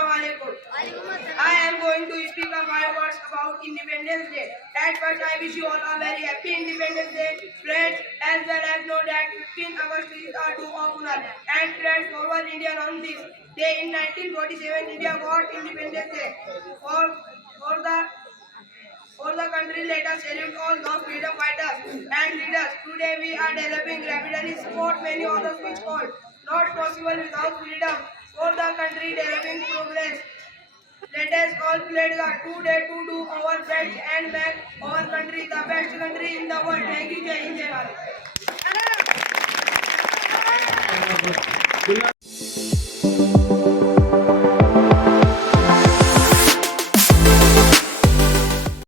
Assalamu alaikum. I am going to speak a few words about Independence Day. At first, I wish you all a very happy Independence Day, friends, as well as know that 15 August is a day of honor. And friends, forward Indian on this day in 1947, India got Independence Day. For the for the country, let us salute all those freedom fighters and leaders. Today we are developing rapidly sport many others which called not possible without freedom. For the country developing progress. Let us all pledge God today to do our best and make our country the best country in the world. Thank you, Jai Hind, Jai Bharat.